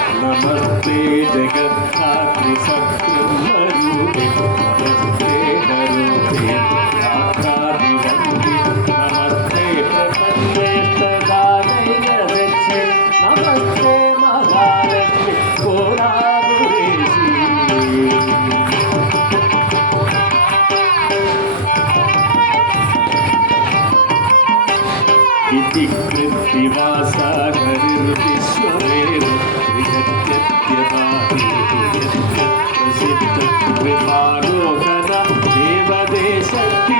नमस्ते जगद्धात्री सत्ब्रह्मरूपे नमस्ते हरूपे आकादिवन्दे नमस्ते प्रपन्ने तदानयरक्षे नमस्ते महालक्ष्मी कोरागुरेशी इति कृत्तिवासा हरिर्विश्ववेद विभागोदर देवदेशक्तिरूपे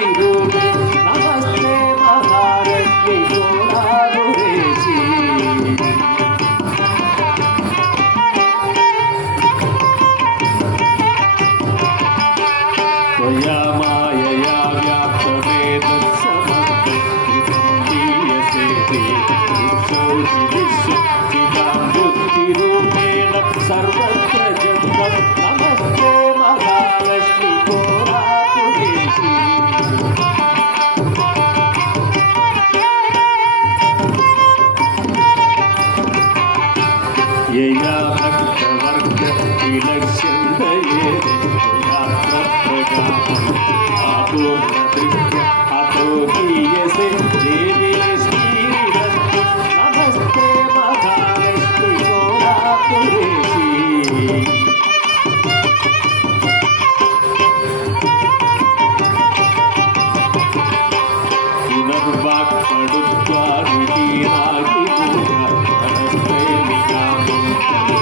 नमस्ते महालक्ष्मी कोरागुरेशी त्वया मायया व्याप्तवेदसमस्ते बुद्धिरूपेण सर्वत्र जगत् नमस्ते महालक्ष्मी कोरागुरेशी यया भक्तवर्ग विलक्ष्यन्दये त्वया प्रप्रगापूर्णदृष्ट्या अतो गीयसे देवी श्रीरस्ति नमस्ते महालक्ष्मी कोरागुरेशी पुनर्वाक्पडुत्वा विहीनागि पूजा नमस्ते निगामुत्तरसेय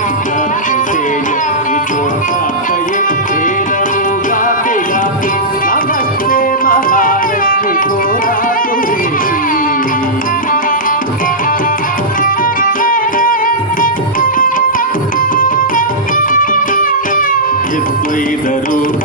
विचोत्थापये तेन मूगापिगापि नमस्ते महालक्ष्मी कोरागुरेशी यद्वैदरूप